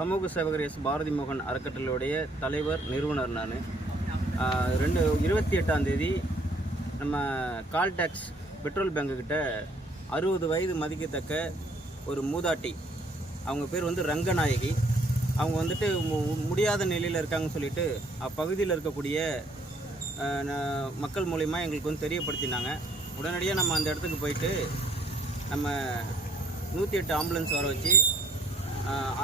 சமூக சேவகர் எஸ் பாரதி மோகன் அறக்கட்டளையுடைய தலைவர் நிறுவனர் நான். ரெண்டு இருபத்தி எட்டாம் தேதி நம்ம கால்டாக்ஸ் பெட்ரோல் பேங்க்கிட்ட அறுபது வயது மதிக்கத்தக்க ஒரு மூதாட்டி. அவங்க பேர் வந்து ரங்கநாயகி. அவங்க வந்துட்டு மு- முடியாத நிலையில் இருக்காங்கன்னு சொல்லிட்டு அப்பகுதியில் இருக்கக்கூடிய மக்கள் மூலிமா எங்களுக்கு வந்து தெரியப்படுத்தினாங்க. உடனடியாக நம்ம அந்த இடத்துக்கு போயிட்டு நம்ம நூற்றி எட்டு ஆம்புலன்ஸ் வர வச்சு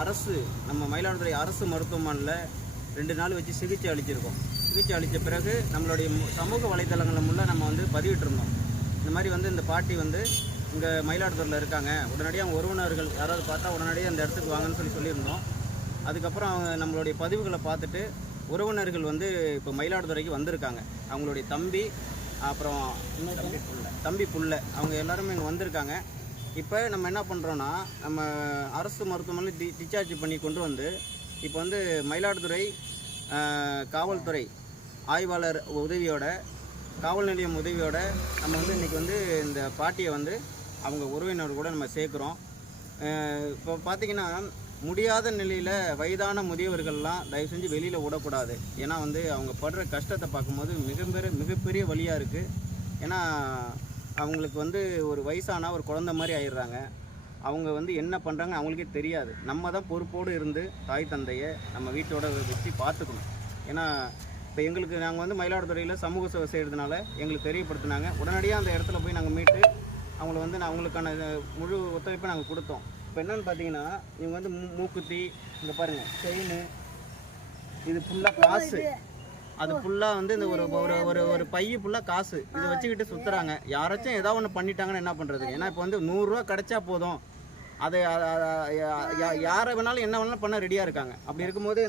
அரசு நம்ம மயிலாடுதுறை அரசு மருத்துவமனையில் ரெண்டு நாள் வச்சு சிகிச்சை அளிச்சிருக்கோம். சிகிச்சை அளித்த பிறகு நம்மளுடைய சமூக வலைதளங்கள் மூலம் நம்ம வந்து பதிவிட்டிருந்தோம். இந்த மாதிரி வந்து இந்த பாட்டி வந்து இங்கே மயிலாடுதுறையில் இருக்காங்க. உடனடியாக அவங்க உறவினர்கள் யாராவது பார்த்தா உடனடியாக அந்த இடத்துக்கு வாங்கன்னு சொல்லி சொல்லியிருந்தோம். அதுக்கப்புறம் அவங்க நம்மளுடைய பதிவுகளை பார்த்துட்டு உறவினர்கள் வந்து இப்போ மயிலாடுதுறைக்கு வந்திருக்காங்க. அவங்களுடைய தம்பி அப்புறம் தம்பி புள்ள. அவங்க எல்லாருமே இங்கே வந்திருக்காங்க. இப்போ நம்ம என்ன பண்ணுறோன்னா நம்ம அரசு மருத்துவமனையில் டி டிஸ்சார்ஜ் பண்ணி கொண்டு வந்து இப்போ வந்து மயிலாடுதுறை காவல்துறை ஆய்வாளர் உதவியோட காவல் நிலையம் உதவியோட நம்ம வந்து இன்றைக்கி வந்து இந்த பாட்டியை வந்து அவங்க உறவினர் கூட நம்ம சேர்க்குறோம். இப்போ பார்த்தீங்கன்னா முடியாத நிலையில் வயதான முதியவர்கள்லாம் தயவு செஞ்சு வெளியில் விடக்கூடாது ஏன்னா வந்து அவங்க படுற கஷ்டத்தை பார்க்கும்போது மிகப்பெரிய மிகப்பெரிய வழியாக இருக்குது ஏன்னா அவங்களுக்கு வந்து ஒரு வயசானா ஒரு குழந்த மாதிரி ஆயிடுறாங்க. அவங்க வந்து என்ன பண்ணுறாங்க அவங்களுக்கே தெரியாது. நம்ம தான் பொறுப்போடு இருந்து தாய் தந்தையை நம்ம வீட்டோட வச்சு பார்த்துக்கணும். ஏன்னா இப்போ எங்களுக்கு நாங்கள் வந்து மயிலாடுதுறையில் சமூக சேவை செய்கிறதுனால எங்களுக்கு தெரியப்படுத்தினாங்க. உடனடியாக அந்த இடத்துல போய் நாங்கள் மீட்டு அவங்கள வந்து நான் அவங்களுக்கான முழு ஒத்துழைப்பை நாங்கள் கொடுத்தோம். இப்போ என்னன்னு பார்த்தீங்கன்னா இவங்க வந்து மூக்குத்தி இங்கே பாருங்கள் செயின் இது ஃபுல்லாக காசு. அது ஃபுல்லாக வந்து இந்த ஒரு ஒரு ஒரு ஒரு பைய ஃபுல்லாக காசு. இதை வச்சுக்கிட்டு சுற்றுறாங்க யாராச்சும் ஏதாவது ஒன்று பண்ணிட்டாங்கன்னு என்ன பண்ணுறது ஏன்னா இப்போ வந்து நூறுரூவா கிடைச்சா போதும். அதை யாரை வேணாலும் என்ன வேணாலும் பண்ண ரெடியாக இருக்காங்க. அப்படி இருக்கும்போது